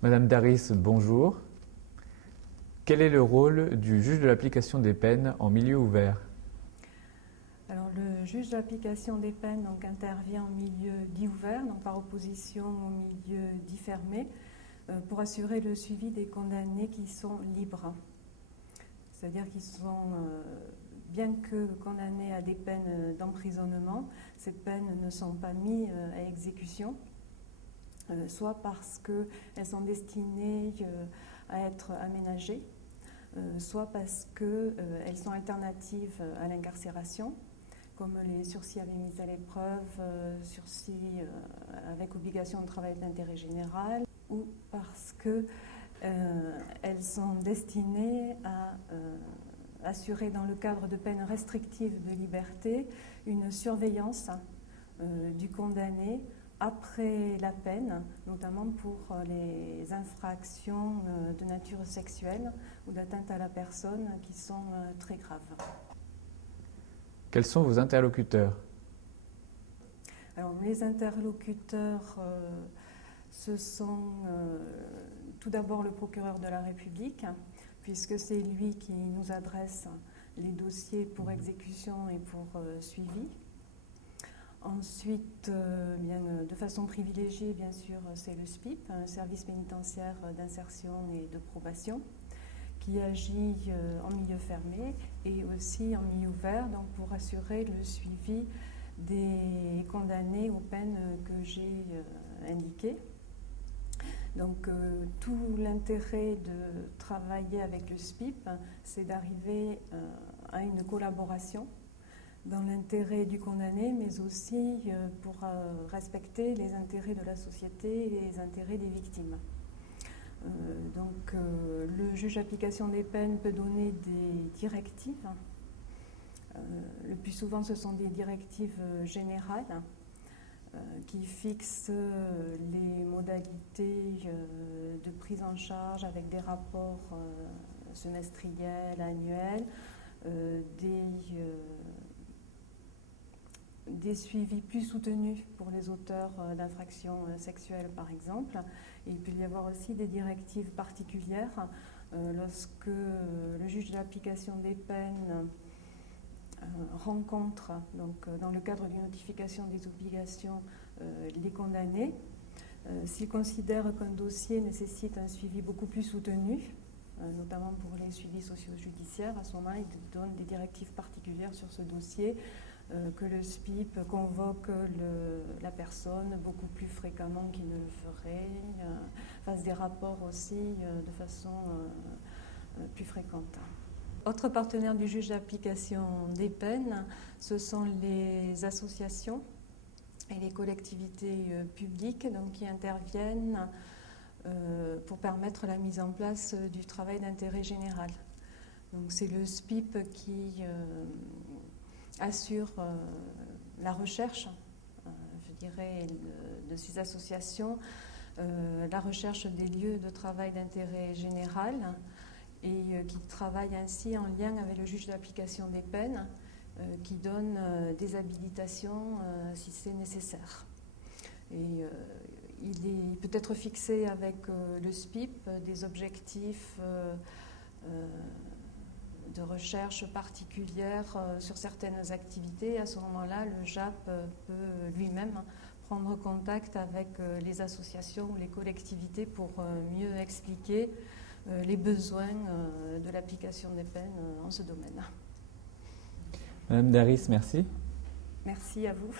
Madame Daris, bonjour. Quel est le rôle du juge de l'application des peines en milieu ouvert? Alors, le juge d'application des peines intervient en milieu dit ouvert, donc par opposition au milieu dit fermé, pour assurer le suivi des condamnés qui sont libres. C'est-à-dire qu'ils sont, bien que condamnés à des peines d'emprisonnement, ces peines ne sont pas mises à exécution, soit parce qu'elles sont destinées à être aménagées, soit parce qu'elles sont alternatives à l'incarcération, comme les sursis avec mise à l'épreuve, sursis avec obligation de travail d'intérêt général, ou parce qu'elles sont destinées à assurer dans le cadre de peines restrictives de liberté une surveillance du condamné après la peine, notamment pour les infractions de nature sexuelle ou d'atteinte à la personne qui sont très graves. Quels sont vos interlocuteurs? Alors, les interlocuteurs, ce sont tout d'abord le procureur de la République, puisque c'est lui qui nous adresse les dossiers pour exécution et pour suivi. Ensuite, de façon privilégiée, bien sûr, c'est le SPIP, un service pénitentiaire d'insertion et de probation, qui agit en milieu fermé et aussi en milieu ouvert, donc pour assurer le suivi des condamnés aux peines que j'ai indiquées. Donc tout l'intérêt de travailler avec le SPIP, c'est d'arriver à une collaboration dans l'intérêt du condamné, mais aussi pour respecter les intérêts de la société et les intérêts des victimes. Le juge d'application des peines peut donner des directives. Le plus souvent, ce sont des directives générales qui fixent les modalités de prise en charge avec des rapports semestriels, annuels, des suivis plus soutenus pour les auteurs d'infractions sexuelles, par exemple. Et il peut y avoir aussi des directives particulières lorsque le juge de l'application des peines rencontre, donc, dans le cadre d'une notification des obligations, les condamnés. S'il considère qu'un dossier nécessite un suivi beaucoup plus soutenu, notamment pour les suivis socio-judiciaires, à ce moment-là, il donne des directives particulières sur ce dossier, que le SPIP convoque la personne beaucoup plus fréquemment qu'il ne le ferait, fasse des rapports aussi de façon plus fréquente. Autre partenaire du juge d'application des peines, ce sont les associations et les collectivités publiques donc, qui interviennent pour permettre la mise en place du travail d'intérêt général. Donc, c'est le SPIP qui assure la recherche, je dirais, de ces associations, la recherche des lieux de travail d'intérêt général et qui travaille ainsi en lien avec le juge d'application des peines qui donne des habilitations si c'est nécessaire. Et il peut être fixé avec le SPIP des objectifs de recherche particulière sur certaines activités. À ce moment-là, le JAP peut lui-même prendre contact avec les associations ou les collectivités pour mieux expliquer les besoins de l'application des peines en ce domaine. Madame Daris, merci. Merci à vous.